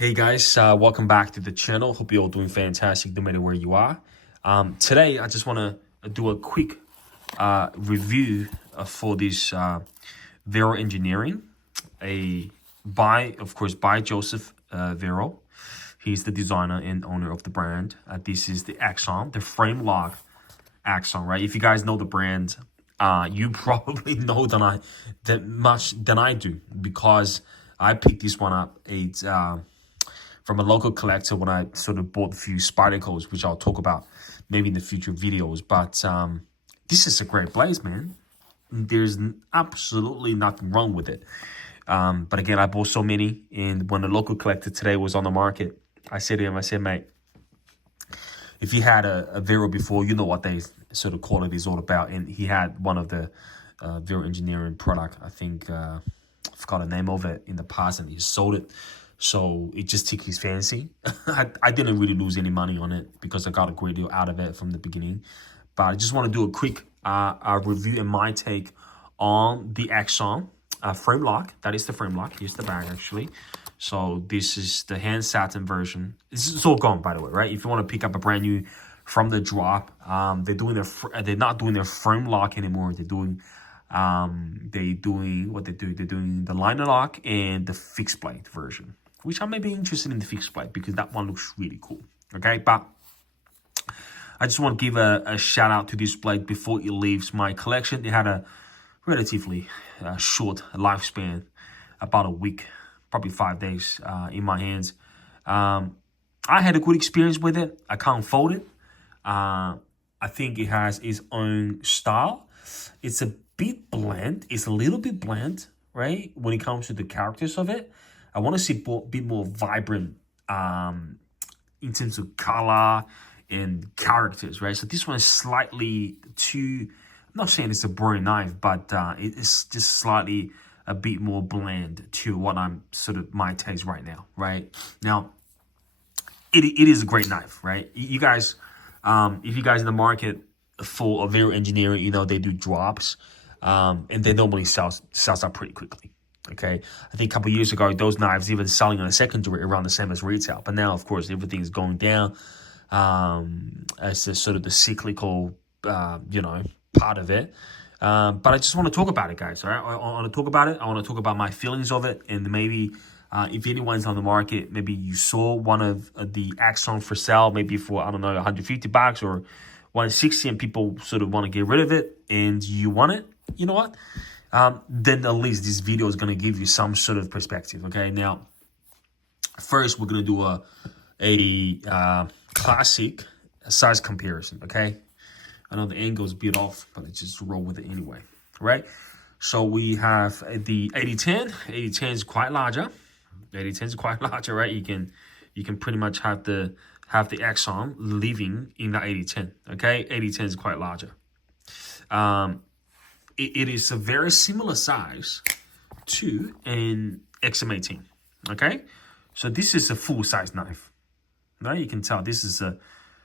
Hey guys, welcome back to the channel. Hope you're all doing fantastic no matter where you are. Today, I just want to do a quick review for this Vero Engineering, of course, by Joseph Vero. He's the designer and owner of the brand. This is the Axon, the framelock Axon, right? If you guys know the brand, you probably know that much than I do because I picked this one up. It's from a local collector when I sort of bought a few Spidacles, which I'll talk about maybe in the future videos. But this is a great blaze, man. There's absolutely nothing wrong with it. But again, I bought so many, and when the local collector today was on the market, I said to him, I said, mate, if you had a Vero before, you know what they sort of quality is all about. And he had one of the Vero Engineering product. I think I forgot the name of it in the past, and he sold it. So it just took his fancy. I didn't really lose any money on it because I got a great deal out of it from the beginning. But I just want to do a quick review and my take on the Axon frame lock. That is the frame lock. Here's the bag, actually. So this is the hand satin version. It's all gone, by the way, right? If you want to pick up a brand new from the drop, they're not doing their frame lock anymore. They're doing what they do. They're doing the liner lock and the fixed blade version, which I may be interested in the fixed blade because that one looks really cool. Okay, but I just want to give a shout out to this blade before it leaves my collection. It had a relatively short lifespan, about a week, probably 5 days in my hands. I had a good experience with it. I can't fault it. I think it has its own style. It's a bit bland. It's a little bit bland, right? When it comes to the characters of it. I want to see a bit more vibrant in terms of color and characters, right? So this one is slightly too, I'm not saying it's a boring knife, but it's just slightly a bit more bland to what I'm sort of my taste right now, right? Now, it is a great knife, right? You guys, if you guys in the market for a Vero Engineering, you know, they do drops and they normally sells out pretty quickly. Okay, I think a couple of years ago, those knives even selling on a secondary around the same as retail. But now, of course, everything is going down as the sort of the cyclical, part of it. But I just want to talk about it, guys. All right, I want to talk about it. I want to talk about my feelings of it, and maybe if anyone's on the market, maybe you saw one of the Axon for sale, maybe for I don't know, $150 or $160, and people sort of want to get rid of it, and you want it. You know what? Then at least this video is going to give you some sort of perspective, okay? Now, first, we're going to do a classic size comparison, okay? I know the angle is a bit off, but let's just roll with it anyway, right? So we have the 8010. 8010 is quite larger. 8010 is quite larger, right? You can pretty much have the Axon living in the 8010, okay? 8010 is quite larger. It is a very similar size to an XM18, okay? So this is a full-size knife, right? You can tell this is a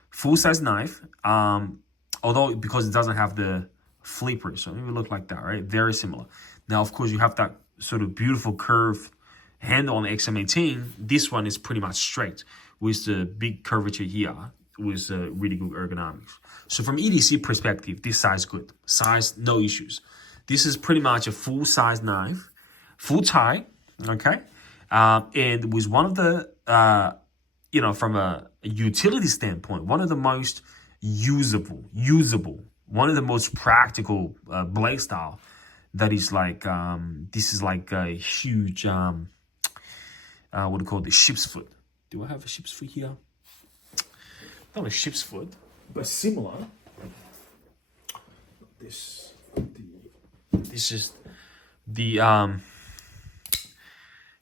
full-size knife, although because it doesn't have the flipper, so it will look like that, right? Very similar. Now, of course, you have that sort of beautiful curved handle on the XM18. This one is pretty much straight with the big curvature here with really good ergonomics. So from EDC perspective, this size good. Size, no issues. This is pretty much a full-size knife, full tie, okay? And with one of the, from a utility standpoint, one of the most usable, one of the most practical blade style that is like, this is like a huge, what do you call it, the ship's foot. Do I have a ship's foot here? Not a ship's foot, but similar. This is the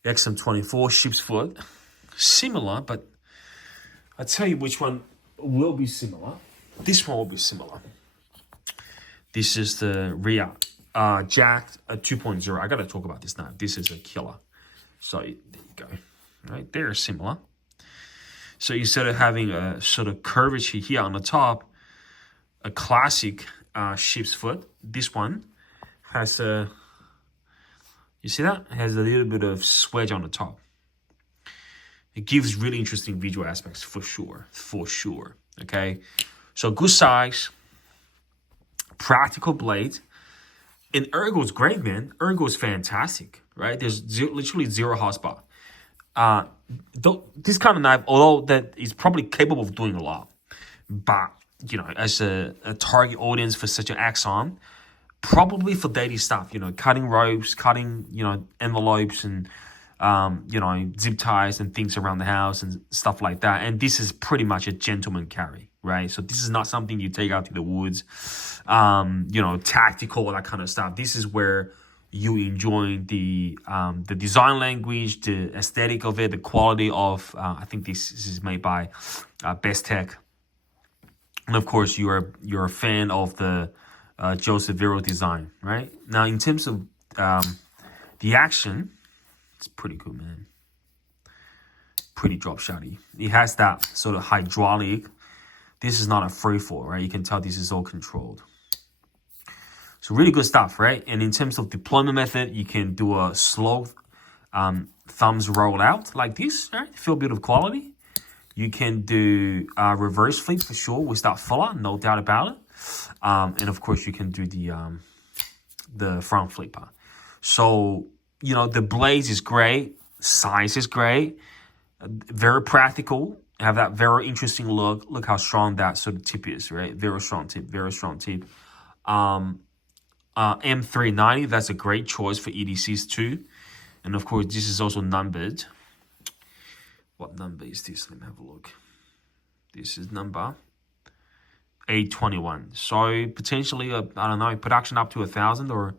XM24 ship's foot. Similar, but I'll tell you which one will be similar. This one will be similar. This is the rear jacked 2.0. I gotta talk about this now. This is a killer. So there you go. Right, they're similar. So instead of having a sort of curvature here on the top, a classic ship's foot, this one has a, you see that? It has a little bit of swedge on the top. It gives really interesting visual aspects for sure. Okay, so good size, practical blade, and ergo's great, man. Ergo's fantastic, right? There's literally 0 hotspot. This kind of knife, although that is probably capable of doing a lot, but you know, as a target audience for such an Axon, probably for daily stuff, you know, cutting ropes, cutting, you know, envelopes and you know, zip ties and things around the house and stuff like that. And this is pretty much a gentleman carry, right? So this is not something you take out to the woods, you know, tactical, all that kind of stuff. This is where you enjoy the design language, the aesthetic of it, the quality of, I think this is made by Best Tech. And of course, you're a fan of the Joseph Vero design, right? Now, in terms of the action, it's pretty good, man. Pretty drop shotty. It has that sort of hydraulic. This is not a free fall, right? You can tell this is all controlled. So really good stuff, right? And in terms of deployment method, you can do a slow thumbs roll out like this, right? Feel a bit of quality. You can do reverse flip for sure with that fuller, no doubt about it. And of course, you can do the front flipper. So, you know, the blades is great. Size is great. Very practical. Have that very interesting look. Look how strong that sort of tip is, right? Very strong tip, very strong tip. M390, that's a great choice for EDCs too. And of course, this is also numbered. What number is this? Let me have a look. This is number 821. So potentially, I don't know, production up to 1,000 or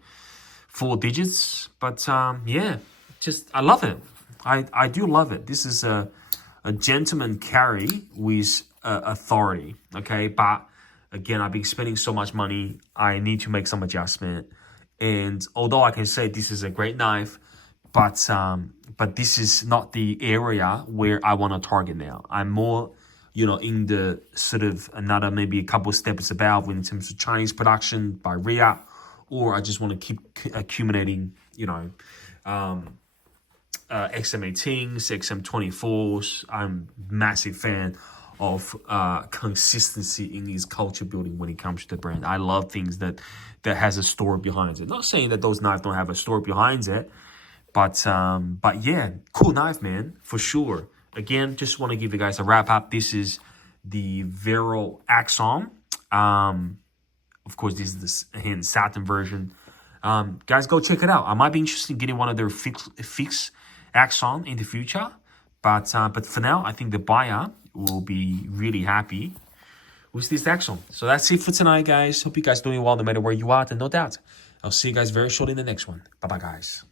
4 digits. But yeah, just I love it. I do love it. This is a gentleman carry with authority. Okay, but again, I've been spending so much money. I need to make some adjustment. And although I can say this is a great knife, but this is not the area where I want to target now. I'm more, you know, in the sort of another maybe a couple of steps above in terms of Chinese production by RIA, or I just want to keep accumulating, you know, XM18s, XM24s. I'm a massive fan of consistency in his culture building when it comes to the brand. I love things that has a story behind it. Not saying that those knives don't have a story behind it, but yeah, cool knife, man, for sure. Again, just want to give you guys a wrap up. This is the Vero Axon. Of course, this is the satin version. Guys, go check it out. I might be interested in getting one of their fixed Axon in the future, but for now, I think the buyer will be really happy with this Axon. So that's it for tonight, guys. Hope you guys doing well no matter where you are, and no doubt I'll see you guys very shortly in the next one. Bye bye, guys.